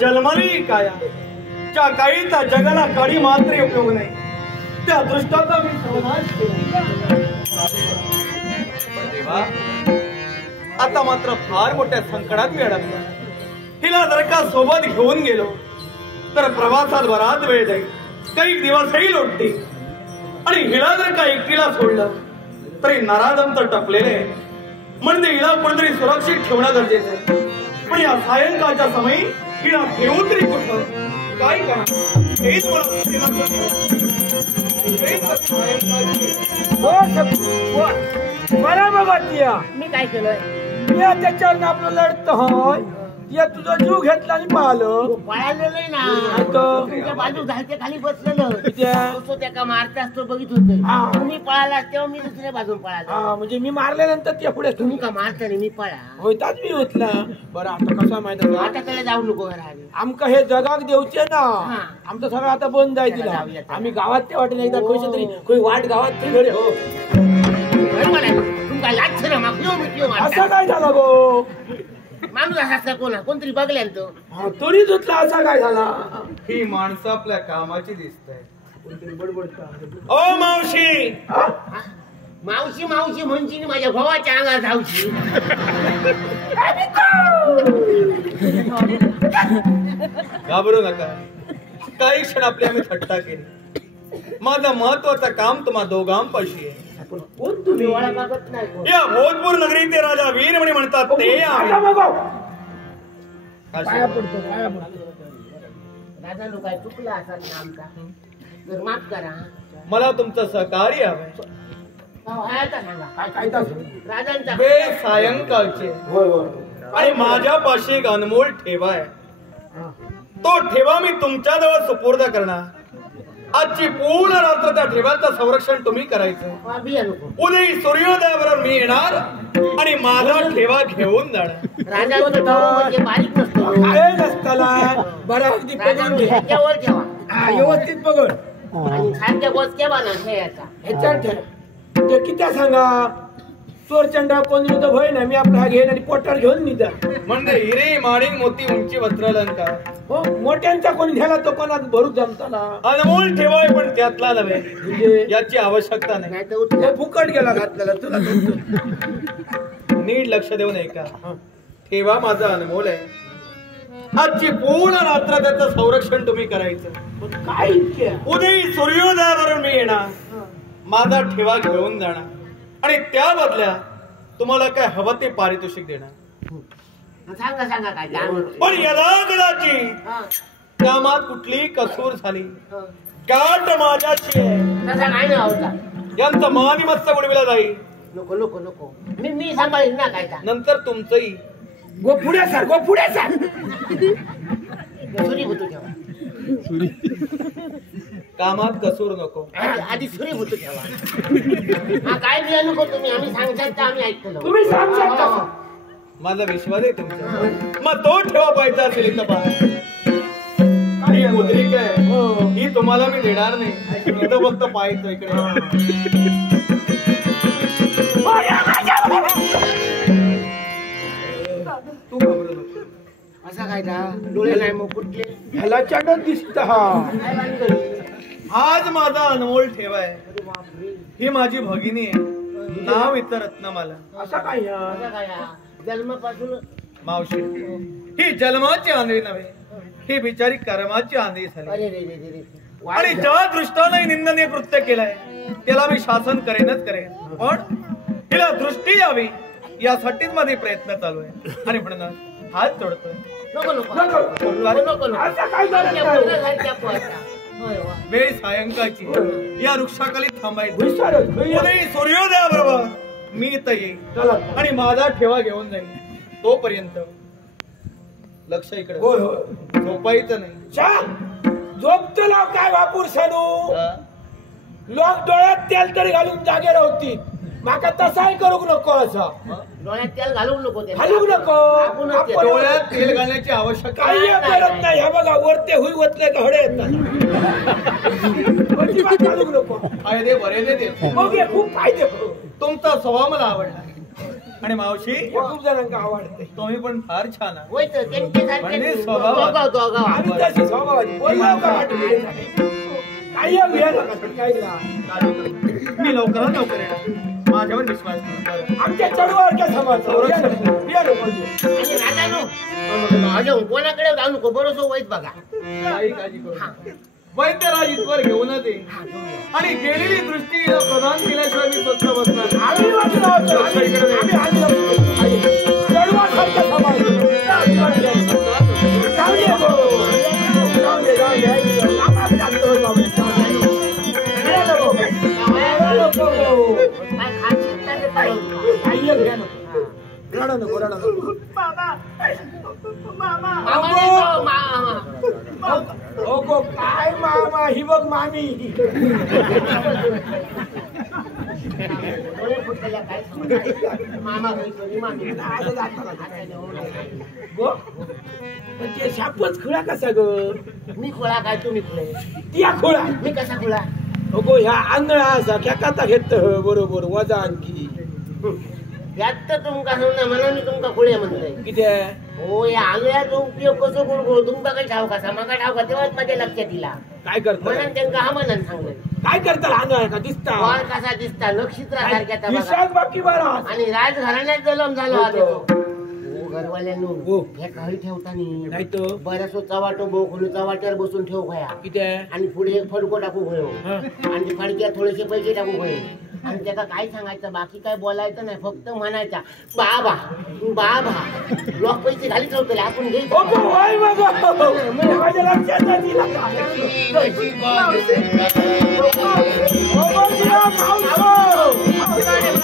जन्मली काया ज्या काळीचा जगाला काळी मात्र उपयोग नाही त्या दृष्टाचा मी सर्वनाश केला. आता मात्र फार मोठ्या संकटात मी अडकलो. हिला जर का सोबत घेऊन गेलो तर प्रवासात बराच वेळ जाईल, काही दिवसही लोटतील आणि हिला जर का एकटीला सोडलं तरी नराधम तर टपलेले म्हणजे हिला कोणतरी सुरक्षित ठेवणं गरजेचं आहे. पण या सायंकाळच्या समयी हिला घेऊन तरी कुठं काय करा हेच मला बाबा तिया मी काय केलंय त्याच्यावर आपलं लढत होय या तुझा जीव घेतला आणि पाहिलं पळालेलं ना तो तुमच्या बाजू झालच्या खाली बसलेलं त्या- तो त्या मारता असतो बघित होते तुम्ही पळाला तेव्हा मी दुसऱ्या बाजून पळाला. म्हणजे मी मारल्यानंतर ते पुढे तुम्ही का मारता नाही मी पळा होताच मी होतला. बरं आता कसा माहिती आहे आता त्याला जाऊ नको राहिले आमका हे जगाक देऊचे ना हा. आमचं सगळं आता बंद आहे तिला जाऊया आता. आम्ही गावात ते वाटेल एकदा कोणी तरी कोणी वाट गावात तरी घडे हो तुमका लाच ना मागलो असा काय झाला गो माणूस असा कोणा कोणतरी बघल्यान तो तरी धुतला असा काय झाला ही माणसं आपल्या कामाची दिसत आहे. ओ मावशी मावशी मावशी म्हणशी माझ्या भावाच्या अंगात धावशी घाबरू नका. काही क्षण आपली आम्ही थट्टा केली. माझं महत्वाचं काम तुम्हा दोघांपाशी आहे. कोण तुम्ही डोळा बघत नाही कोण. या भोजपूर नगरीचे राजा वीरमणी म्हणतात ते आम्ही. पाया पडतो पाया पडतो राजा लोक काय चुकला असा ना आमचा जर माफ करा. मला तुमचं सहकार्य हवंय. आता सांगा काय काय तास राजांचा वेळ सायंकाळचे होय होय आणि माझ्यापाशी एक अनमोल ठेवा आहे. तो ठेवा मी तुमच्याजवळ सुपूर्द करणार. आजची पूर्ण रात्र त्या ठेव्याचं संरक्षण तुम्ही करायचं. बिया नको उद्या सूर्योदयाबरोबर मी येणार आणि माझा ठेवा घेऊन जाणार. राजांचा ठेवा म्हणजे बारीक नसतो काय नसताला बरं अगदी पकडून राजांनी घे ह्याच्यावर ठेवा व्यवस्थित पकड आणि सारख्या बोचक्या बाना याचा ह्याच्यात ठेव ते किती सांगा चोरचंडा कोणी तर भय ना मी आपला हा घेईन आणि पोटावर घेऊन निघा म्हणजे हिरे माणिक मोती उंची वस्त्रलंका हो मोठ्यांचा कोणी घ्यायला तो कोणात भरूच जमताना अनमोल ठेवाय पण त्यातला नव्हे म्हणजे याची आवश्यकता नाही. नाही तर हे फुकट गेला घातलेला तुला नीट लक्ष देऊ नये का. ठेवा माझा अनमोल आहे. आजची पूर्ण रात्र त्याचं संरक्षण तुम्ही करायचं. काय इतके उद्या सूर्योदयाबरोबर मी येणार माझा ठेवा घेऊन जाणार आणि त्या बदल्या तुम्हाला काय हवं ते पारितोषिक देणार। सांगा काय काय पण यदाकदाची हा कामात कुठली कसूर झाली गाठ माझ्याशी आहे, तसा काय नाही होता। यांचं मानी मस्त उडविला जाईल। नको नको नको मी सांभाळीन ना काय का नंतर तुमचंही गो पुढे सर गो पुढे सर सुरी भूतू ठेवा कामात कसूर नको। आधी सुरी भूतू ठेवा हा काय बिया नको तुम्ही आम्ही सांगशाल तर आम्ही ऐकतो तुम्ही सांगशाल तसं माझा विश्वास आहे तुमचा। मग तो ठेवा पाहिजे असेल इथं पहा ही मुद्रिक आहे, ही तुम्हाला मी देणार नाही। इथं फक्त पाहायचं इकडे तू घाबरू नको। असा काय का डोळे नाही मग कुठले ह्याला चढत दिसत हा काय बांधली? आज माझा अनमोल ठेवा आहे, अरे बापरे ही माझी भगिनी आहे, नाव इथं रत्नमाला। असं काय ह्या? असा काय हा? जन्मापासून मावशी ही जन्माची आंधळी नव्हे, ही बिचारी कर्माची आंधळी झाली। अरे रे रे रे रे आणि ज्या दृष्टाने निंदनीय कृत्य केलंय त्याला मी शासन करेनच करेन, पण हिला दृष्टी यावी यासाठीच माझे प्रयत्न चालू आहे। आणि म्हणून हात जोडतोय। नको नको नको. नको नको असं काय झालं त्या काय? पोरासारख्या पोराचा. होय वा. वेळ सायंकाळची या वृक्षाखाली थांबायचं, विचारच होईल. उदयी सूर्योदयाबरोबर मी इथं येईन चला. आणि माझा ठेवा घेऊन जाईन। तोपर्यंत लक्ष इकडे, होय होय झोपायचं नाही। झोपतो लाव काय वापूर सानू हा? लोक डोळ्यात तेल तरी घालून जागे राहतील, माका तसाही करूक नको असं डोळ्यात तेल घालूक नको ते घालूक नको आपणच ते- आपण डोळ्यात तेल घालण्याची आवश्यकता काही नाही, करत नाही. नाही. हे बघा वरते हुई वतले का हडे येतात अजिबात घालूक नको फायदे बरेच येते। मग हे खूप फायदे तुमचा स्वभाव मला आवडला आणि मावशी खूप जणांना आवडते तुम्ही पण फार छान आहात। होय तर त्यांच्यासारखे म्हणजे स्वभाव- दोघं. आणि तशी स्वभावाची बोललो का वाटली काही वेळ नका सटकायला. मी लवकरात लवकर येणार, माझ्यावर विश्वास करा। आमच्या चढवारच्या समाज आणि राजानो माझ्या कोणाकडे जाऊ नको बरोबर वाईट बघा काही काळजी करू नका। वैद्यराज इथवर घेऊनच येईल आणि गेलेली दृष्टी हिला प्रदान केल्याशिवाय मी स्वच्छ बसणार। आम्ही वाचलो होतो. आम्ही आधी चढवारसारख्या समाज जाऊ दे गो. जाऊ दे, जाऊ दे. आम्हाला जातो बाबा. गेलो गो. गेलो गो. काय खाशील तर ते पाहिजे. काही एक घ्या नको. रडा नको, रडा नको. मामा नाही तो, मामा ओ गो, काय मामा ही बघ मामी डोळे फुटलेल्या काय सांगू? मामा काही मामी असं जाताना गो. पण ते शापच खुळा कसा ग मी खोळा काय तुम्ही खुळे त्या खुळा मी कसा खुळा गो ह्या आंधळा असा खेकाचा घेत बरोबर वजा आणखी यात तर तुमका समजा म्हणून मी तुमका खुळे म्हणतोय किती हो या आंगळ्याचा उपयोग कसं करू तुमका काही ठाव कसा माका ठाव का तेव्हाच माझ्या लक्षात दिला काय करतात म्हणून त्यांना हा म्हणून सांगलं काय करतात आंधळा का दिसता वर कसा दिसता नक्षत्रासारख्या त्या बघा. विश्वास बाकी बरा आणि राजघराण्यात जलम झाला होता तो. हो घरवाल्यांनो हो. हे काही ठेवतानी नाही तो बऱ्याच चवाटो बोखलू चवाट्यावर बसून ठेव खया किती आणि पुढे एक फडको टाकू गयो हा. आणि ते फडक्यात थोडेसे पैसे टाकू गये आणि त्याला काय सांगायचं बाकी काय बोलायचं नाही फक्त म्हणायचा बाबा बाबा लोक पैसे घालीच होते आपण घे ओ गो, होय बाबा. माझ्या लक्षात नाही दिला. ओ गो, दिला मावसो.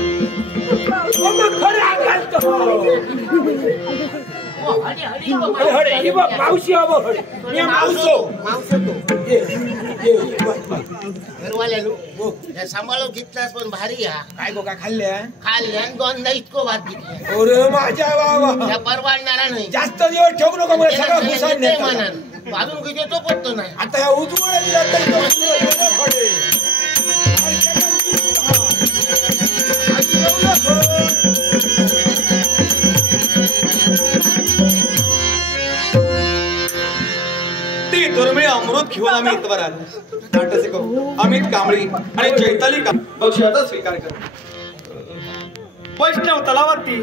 ओ गो, खरं आघात तो. हडी हडी अरे हडे, ही बघ मावशी हवं हडे. मी मावसो. मावसो तो ये, ये, बस, बस. घरवाल्यानो या सांभाळून घेतलास पण भारी हा काय गो काय खाल्ल्या खाल्ल्यान दोनदा इतको भात घेतला अरे माझ्या बाबा त्या परवाडणारा नाही जास्त दिवस ठेवू नको मला सगळं घुसाड त्याला मनान अजून काही देतो पडतो नाही. आता ह्या उजवळ दिला तरी तो उजवळ पडे. ती दुर्मिळ अमृत घेऊन आम्ही इथवर आलो. नाट्यसे करू अमित कांबळी आणि चैताली बक्षाचा स्वीकार करू. वैष्णव तलावरती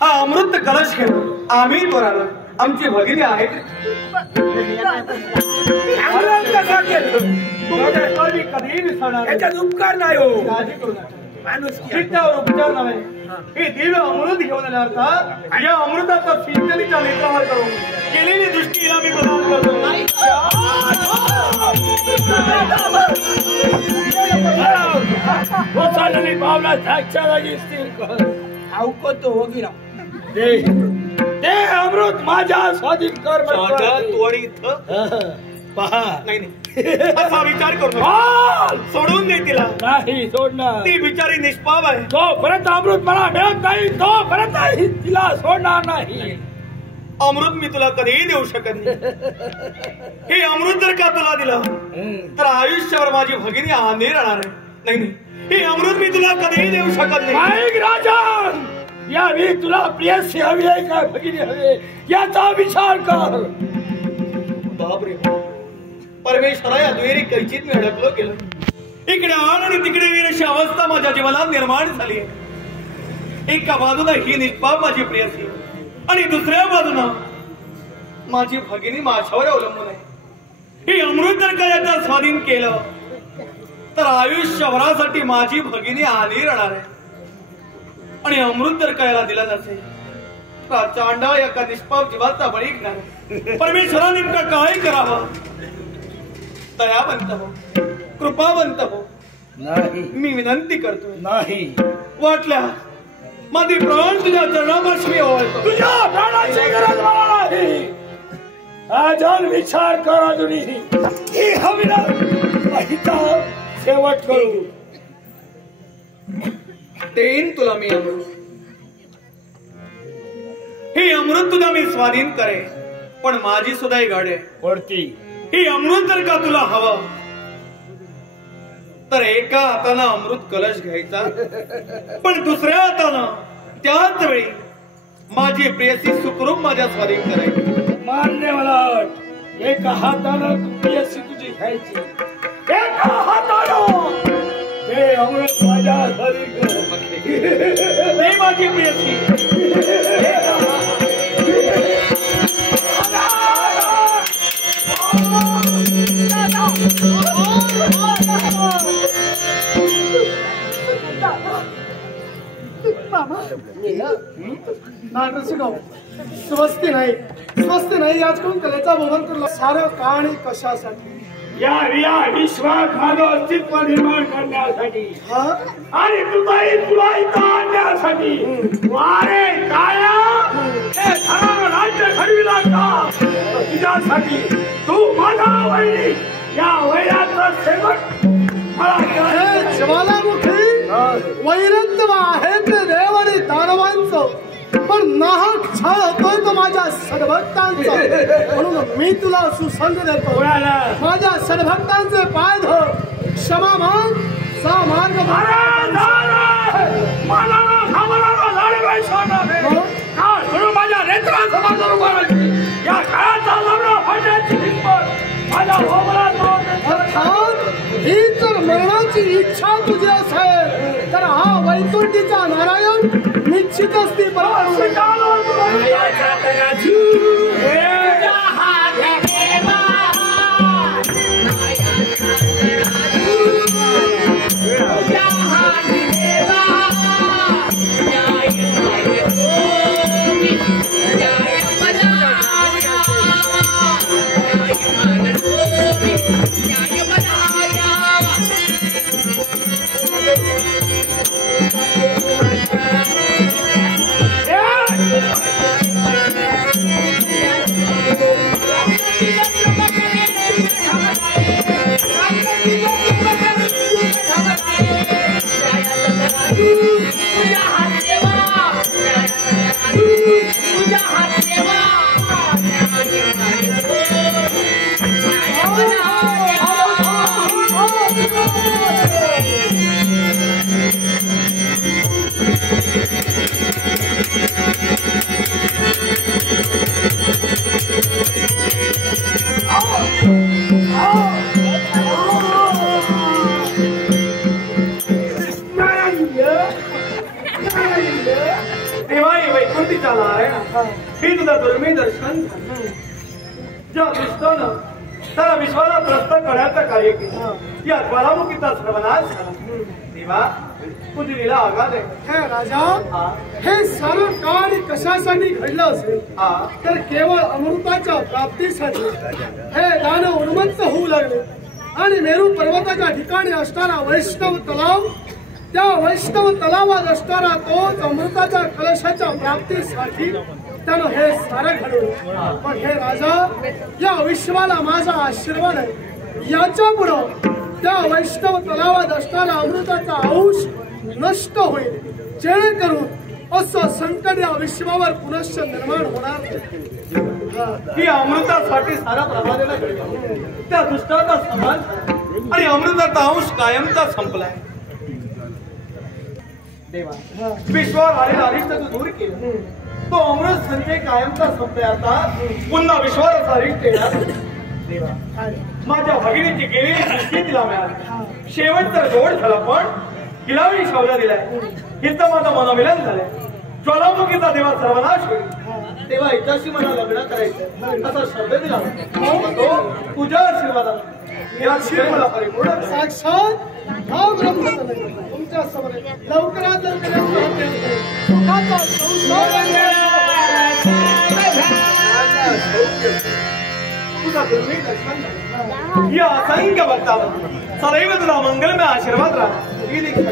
हा अमृत कलश घेऊन आम्ही इथवर आलो. आमची भगिनी आहे कधीही विसरणार याच्यात उपकार नाही हो. काळजी करू नका. त्यावर उपचार नव्हे. हे दिव्य अमृत घेऊन आले अर्थात या अमृताचा सिंचनीच्या नेत्रावर करून केलेली दृष्टीला मी प्रदान करतो. पावला साक्षाला अवकतो होगी ते अमृत माझ्या स्वाधीन कर. त्वरित पहा नाही असा विचार करू सोडून दे तिला. नाही सोडणार. ती बिचारी निष्पाप आहे. तोपर्यंत अमृत मला मिळत नाही तोपर्यंत तिला सोडणार नाही. अमृत मी तुला कधीही देऊ शकत नाही. हे अमृत जर का तुला दिलं तर आयुष्यावर माझी भगिनी आंधी राहणार आहे. नाही नाही हे अमृत मी तुला कधीही देऊ शकत नाही. राजन यावी तुला प्रियसी हवी आहे का भगिनी हवी याचा विचार कर. बापरे परमेश्वरा या दुहेरी कैचीत मी अडकलो गेलो. इकडे आण आणि तिकडे वीर अशी अवस्था माझ्या जीवनात निर्माण झाली आहे. एका बाजूला ही निष्पाप माझी प्रियसी आणि दुसऱ्या बाजूला माझी भगिनी माझ्यावर अवलंबून आहे. ही अमृत जर का याचा स्वाधीन केलं तर आयुष्यभरासाठी माझी भगिनी आली राहणार आहे. आणि अमृत जर का याला दिला नसेल तर चांडाळ एका निष्पाप जीवाचा बळी घेणार. परमेश्वरा नेमका काय करावं. दयावंत हो कृपावंत हो नाही मी विनंती करतोय. नाही वाटल्या माझी प्राण तुझ्या चरणापाशी ओवाळतो. तुझ्या प्राणाची गरज मला नाही. अजून विचार कर. अजूनही ही हवी ना हिचा शेवट करू. देईन तुला मी अमृत. हे अमृत तुला मी स्वाधीन करे पण माझी सुद्धा ही गाडी आहे. पडती ही अमृत जर का तुला हवं तर एका हातानं अमृत कलश घ्यायचा पण दुसऱ्या हातानं त्याच वेळी माझी प्रियसी सुखरूप माझ्या स्वाधीन करायची. मान्य मला एका हातानं प्रियसी तुझी घ्यायची एका हातानं हे अमृत माझ्या स्वाधीन कर. नाही माझी प्रियसी स्वस्ती नाही याचकडून कलेचा भवन करला सारं का आणि कशासाठी. या विश्वात माझं अस्तित्व निर्माण करण्यासाठी आणि तुला इथं आणण्यासाठी. वारे काया हे खरं राज्य घडविला का तुझ्यासाठी. तू माझा वैरी या वैराचं शेवट मला ज्वालामुखी वैरत्व आहे ते देव आणि दानवांचं पण नाहक छळ होतोय तो माझ्या सद्भक्तांचा. म्हणून मी तुला सुसंग देतो. माझ्या सद्भक्तांचे पाय धर क्षमा मान सा मार्ग माझ्या नेत्रांसमोर उभा राहिली. या काळाचा लग्न होण्याची हिंमत माझ्या अर्थात ही जर मरणाची इच्छा तुझी असेल तर हा वैकुंठीचा नारायण निश्चितच ती देवाई वैकुंठीच्या नारायण ही तुझं दुर्मिळ दर्शन ज्या दृष्टानं त्याला विश्वाला त्रस्त करण्याचं कार्य केलं या ज्वालामुखीचा सर्वनाश झाला. देवा तुझी लीला आगाध आहे. हे राजा, हे सारं कार्य कशासाठी घडलं असेल तर केवळ अमृताच्या प्राप्तीसाठी. हे दानव उन्मत्त होऊ लागले आणि मेरू पर्वताच्या ठिकाणी असणारा वैष्णव तलाव, त्या वैष्णव तलावात असणारा तोच अमृताच्या कलशाच्या प्राप्तीसाठी त्यानं हे सारं घडवलं. पण हे राजा, या विश्वाला माझा आशीर्वाद आहे. याच्या पुढं त्या वैष्णव तलावात असणारा अमृताचा अंश नष्ट होईल, जेणेकरून असं संकट या विश्वावर पुनश्च निर्माण होणार नाही. ही अमृतासाठी सारा प्रभादेला घडलं, त्या दुष्टाचा समान आणि अमृताचा अंश कायमचा संपलाय. देवा विश्वावर आलेला अरिष्ट तू दूर केलं, तो अमृत संजय कायमचा संपलाय. आता पुन्हा विश्वावर अरिष्ट येणार. देवा माझ्या भगिनीची गेलेली दृष्टी तिला मिळाली, शेवटचा जोड झाला, पण हिलाही शौर्य दिलाय. हिचं माझं मनोमिलन झालंय. ज्वालामुखीचा देवा सर्वनाश होईल तेव्हा हिच्याशी मला लग्न करायचं असा शब्द दिला. तो तुझ्या आशीर्वादाने या मला परिपूर्ण साक्षात हा ब्रह्म तुमच्या समोर लवकरात लवकर सुखाचा तुझा दुर्मिळ दर्शन झालं. या असंख्य भक्तावर सदैव तुला मंगलमय आशीर्वाद राहा. ही देखील